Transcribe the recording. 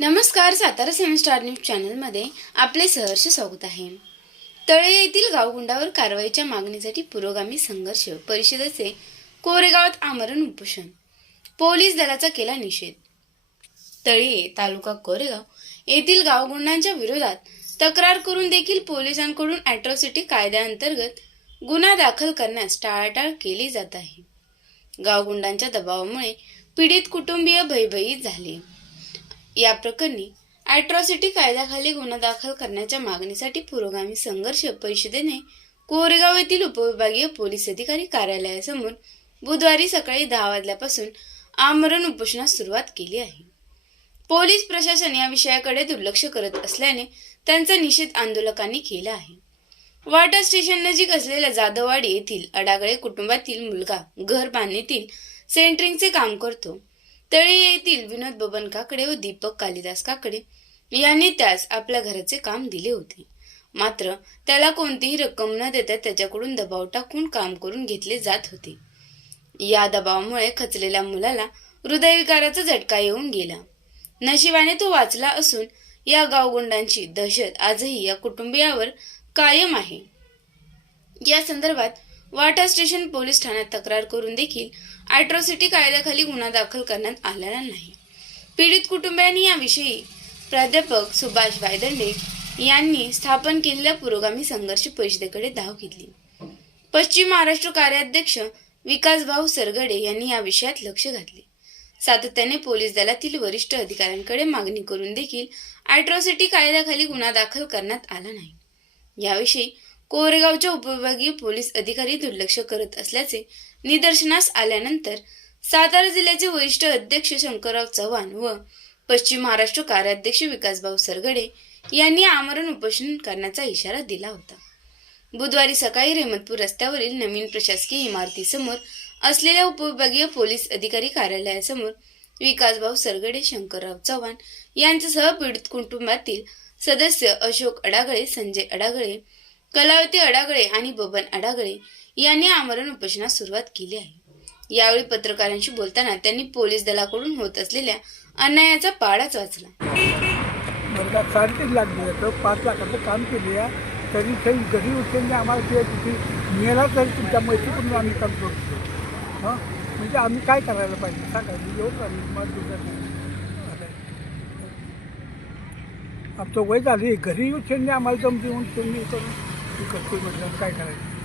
नमस्कार सातारा सेवन star news चॅनलमध्ये आपले सहर्ष स्वागत आहे. तळे येथील गावगुंडावर कारवाईच्या मागणीसाठी पुरोगामी संघर्ष परिषदेचे कोरेगावात आमरण उपोषण पोलीस दलाचा केला निषेध. तळी तालुका कोरेगाव येथील गावगुंडांच्या विरोधात तक्रार करून देखील पोलिसांकडून अॅट्रॉसिटी कायद्याअंतर्गत गुन्हा दाखल करण्यास टाळाटाळ केली जात आहे. गावगुंडांच्या दबावामुळे पीडित कुटुंबीय भयभीत झाले. या प्रकरणी अॅट्रॉसिटी कायद्याखाली गुन्हा दाखल करण्याच्या मागणीसाठी पुरोगामी संघर्ष परिषदेने कोरेगाव येथील उपविभागीय पोलीस अधिकारी कार्यालयासमोर बुधवारी सकाळी दहा वाजल्यापासून आमरण उपोषणास सुरुवात केली आहे. पोलीस प्रशासन या विषयाकडे दुर्लक्ष करत असल्याने त्यांचा निषेध आंदोलकांनी केला आहे. वाटा स्टेशन नजीक असलेल्या जाधववाडी येथील अडागळे कुटुंबातील मुलगा घर बांधणीतील सेंटरिंगचे काम करतो. तळे येथील विनोद बबन काकडे व दीपक कालिदास काकडे यांनी त्यास आपल्या घराचे काम दिले होते. मात्र त्याला कोणतीही रक्कम न देता त्याच्याकडून दबाव टाकून काम करून घेतले जात होते. या दबावामुळे खचलेल्या मुलाला हृदयविकाराचा झटका येऊन गेला. नशिबाने तो वाचला असून या गावगुंडांची दहशत आजही या कुटुंबियावर कायम आहे. या संदर्भात वाटा स्टेशन पोलीस ठाण्यात तक्रार करून देखील अॅट्रॉसिटी कायद्याखाली गुन्हा दाखल करण्यात आलेला नाही. पीडित कुटुंबियांनी याविषयी प्राध्यापक सुभाष वायदंडे यांनी स्थापन केलेल्या पुरोगामी संघर्ष परिषदेकडे धाव घेतली. पश्चिम महाराष्ट्र कार्याध्यक्ष विकासभाऊ सरगडे यांनी या विषयात लक्ष घातले. सातत्याने पोलीस दलातील वरिष्ठ अधिकाऱ्यांकडे मागणी करून देखील अॅट्रॉसिटी कायद्याखाली गुन्हा दाखल करण्यात आला नाही. याविषयी कोरेगावच्या उपविभागीय पोलीस अधिकारी दुर्लक्ष करत असल्याचे निदर्शनास आल्यानंतर सातारा जिल्ह्याचे वरिष्ठ अध्यक्ष शंकरराव चव्हाण व पश्चिम महाराष्ट्र कार्याध्यक्ष विकासभाऊ सरगडे यांनी आमरण उपोषण करण्याचा इशारा दिला होता. बुधवारी सकाळी रेमतपूर रस्त्यावरील नवीन प्रशासकीय इमारतीसमोर असलेल्या उपविभागीय पोलीस अधिकारी कार्यालयासमोर विकासभाऊ सरगडे शंकरराव चव्हाण यांच्यासह पीडित कुटुंबातील सदस्य अशोक अडागळे संजय अडागळे कलावती अडागळे आणि बबन अडागळे यांनी आमरण उपोषणास सुरुवात केली आहे. यावेळी पत्रकारांशी बोलताना त्यांनी पोलीस दलाकडून होत असलेल्या अन्यायाचा पाडाच वाचला. वर्गात साडेतीन लाख दिलं तर पाच लाखाचं काम केले आहे तरी काही घरी उचलणे आम्हाला ते तिथे मेला तरी तुमच्या मैत्रीकडून आम्ही काम करतो हां? म्हणजे आम्ही काय करायला पाहिजे? सांगा. मी येऊ का मी आमचं वय झाली. घरी उचलणे आम्हाला जम देऊन तुम्ही करून करतोय करतो म्हटलं काय करायचं?